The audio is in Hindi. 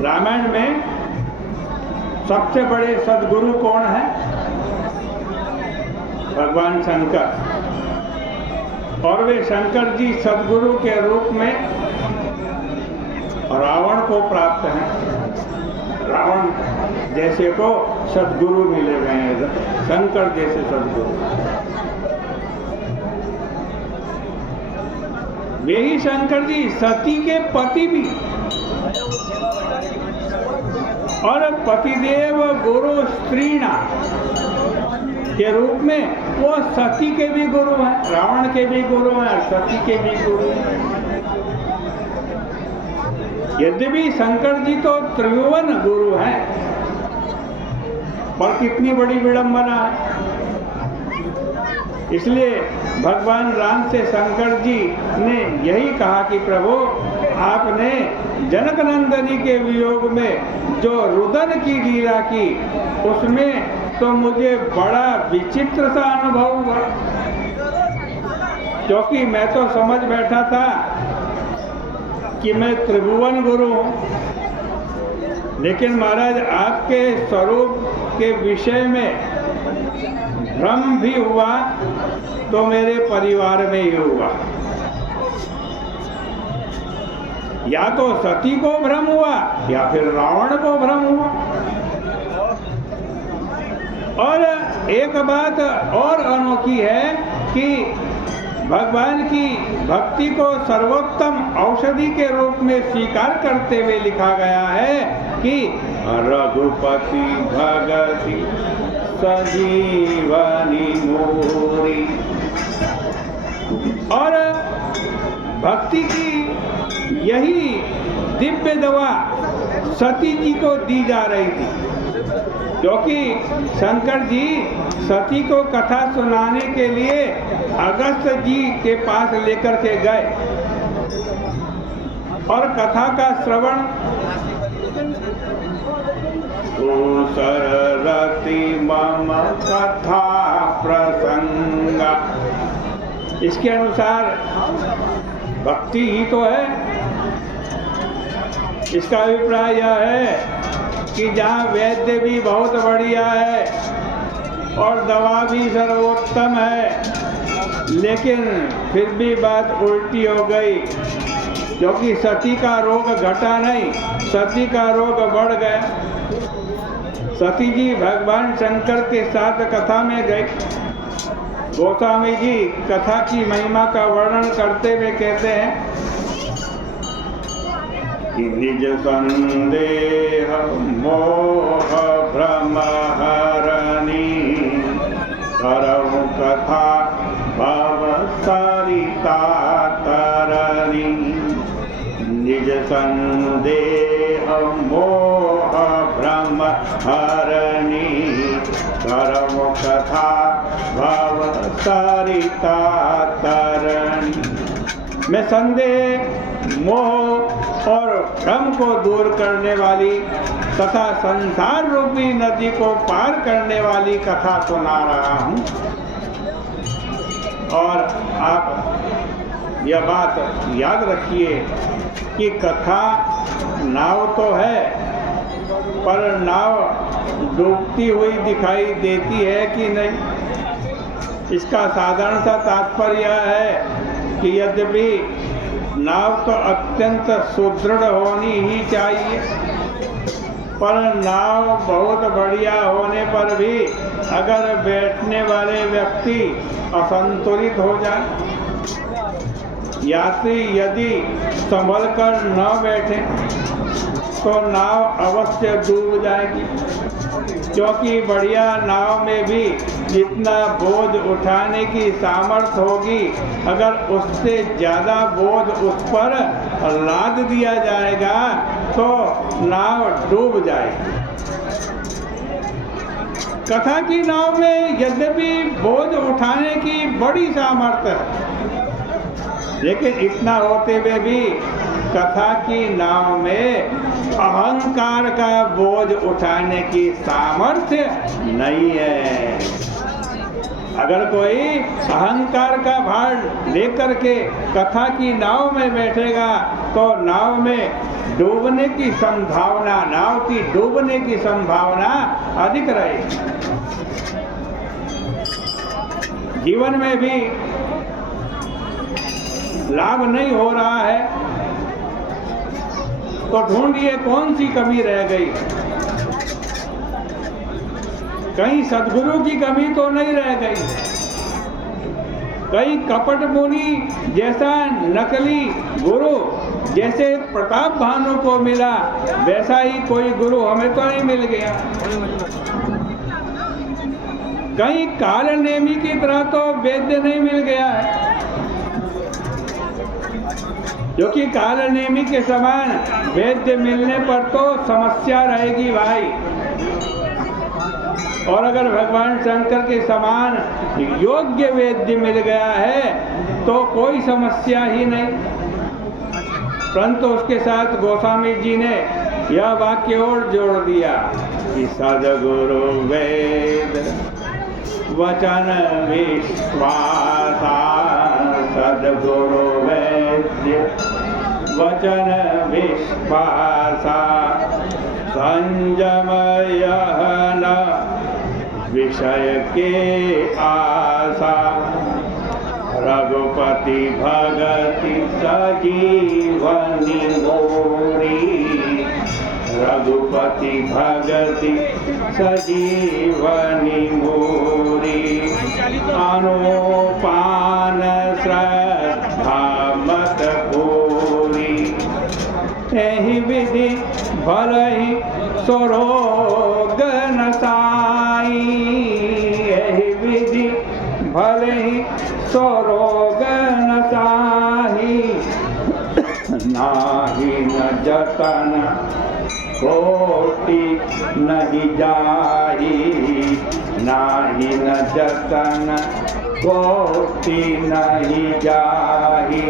रामायण में सबसे बड़े सद्गुरु कौन है? भगवान शंकर। और वे शंकर जी सद्गुरु के रूप में रावण को प्राप्त हैं। रावण जैसे को सद्गुरु मिले हुए हैं, शंकर जैसे सद्गुरु। वे ही शंकर जी सती के पति भी, और पतिदेव गुरु स्त्रीणा के रूप में वो सती के भी गुरु हैं, रावण के भी गुरु हैं और सती के भी गुरु हैं। यद्यपि शंकर जी तो त्रिभुवन गुरु हैं, पर कितनी बड़ी विडंबना है। इसलिए भगवान राम से शंकर जी ने यही कहा कि प्रभु, आपने जनक नंदनी के वियोग में जो रुदन की लीला की, उसमें तो मुझे बड़ा विचित्र सा अनुभव हुआ, क्योंकि मैं तो समझ बैठा था कि मैं त्रिभुवन गुरु हूँ, लेकिन महाराज आपके स्वरूप के विषय में भ्रम भी हुआ तो मेरे परिवार में ही हुआ। या तो सती को भ्रम हुआ या फिर रावण को भ्रम हुआ। और एक बात और अनोखी है कि भगवान की भक्ति को सर्वोत्तम औषधि के रूप में स्वीकार करते हुए लिखा गया है कि रघुपति भगति सजीवनी मोरी। और भक्ति की यही दिव्य दवा सती जी को दी जा रही थी, क्योंकि शंकर जी सती को कथा सुनाने के लिए अगस्त जी के पास लेकर के गए और कथा का श्रवण सररति मम कथा प्रसंगा, इसके अनुसार भक्ति ही तो है। इसका अभिप्राय यह है कि जहाँ वैद्य भी बहुत बढ़िया है और दवा भी सर्वोत्तम है, लेकिन फिर भी बात उल्टी हो गई, क्योंकि सती का रोग घटा नहीं, सती का रोग बढ़ गया। सती जी भगवान शंकर के साथ कथा में गए। गोस्वामी जी कथा की महिमा का वर्णन करते हुए कहते हैं कि निज संदेह मोह भ्रम हरणी, करहु कथा भव सरिता तरणी। निज संदेह मोह भ्रम हरणी, करहु कथा भव सरिता तरणी। मैं संदेह, मोह और भ्रम को दूर करने वाली तथा संसार रूपी नदी को पार करने वाली कथा सुना रहा हूँ। और आप यह बात याद रखिए कि कथा नाव तो है, पर नाव डूबती हुई दिखाई देती है कि नहीं। इसका साधारण सा तात्पर्य यह है कि यद्यपि नाव तो अत्यंत सुदृढ़ होनी ही चाहिए, पर नाव बहुत बढ़िया होने पर भी अगर बैठने वाले व्यक्ति असंतुलित हो जाए, यात्री यदि संभल कर न बैठे तो नाव अवश्य डूब जाएगी, क्योंकि बढ़िया नाव में भी जितना बोझ उठाने की सामर्थ्य होगी, अगर उससे ज़्यादा बोझ उस पर लाद दिया जाएगा तो नाव डूब जाएगी। कथा की नाव में यद्यपि बोझ उठाने की बड़ी सामर्थ्य है, लेकिन इतना होते हुए भी कथा की नाव में अहंकार का बोझ उठाने की सामर्थ्य नहीं है। अगर कोई अहंकार का भार लेकर के कथा की नाव में बैठेगा तो नाव में डूबने की संभावना, नाव की डूबने की संभावना अधिक रहेगी। जीवन में भी लाभ नहीं हो रहा है तो ढूंढिए कौन सी कमी रह गई। कहीं सद्गुरु की कमी तो नहीं रह गई। कहीं कपट मुनि जैसा नकली गुरु जैसे प्रताप भानु को मिला वैसा ही कोई गुरु हमें तो नहीं मिल गया। कहीं काल नेमी की तरह तो वैद्य नहीं मिल गया है, क्योंकि काल नेमी के समान वैद्य मिलने पर तो समस्या रहेगी भाई। और अगर भगवान शंकर के समान योग्य वैद्य मिल गया है तो कोई समस्या ही नहीं। परंतु उसके साथ गोस्वामी जी ने यह वाक्य और जोड़ दिया कि सद्गुरु वेद वचन विश्वासा, सद्गुरु वैद्य वचन विश्वासा, संयम यह न विषय के आशा, रघुपति भगति सजीवनी मोरी, रघुपति भगति सजीवनी मोरी, अनुपान श्रद्धा मत पूरी, एहि विधि भल ही स्वरोग नसाई, एहि विधि भल ही स्वरोग नसाही, नाही न जतन कोटि नहीं जाही, नाही न जतन कोटि नहीं जाही।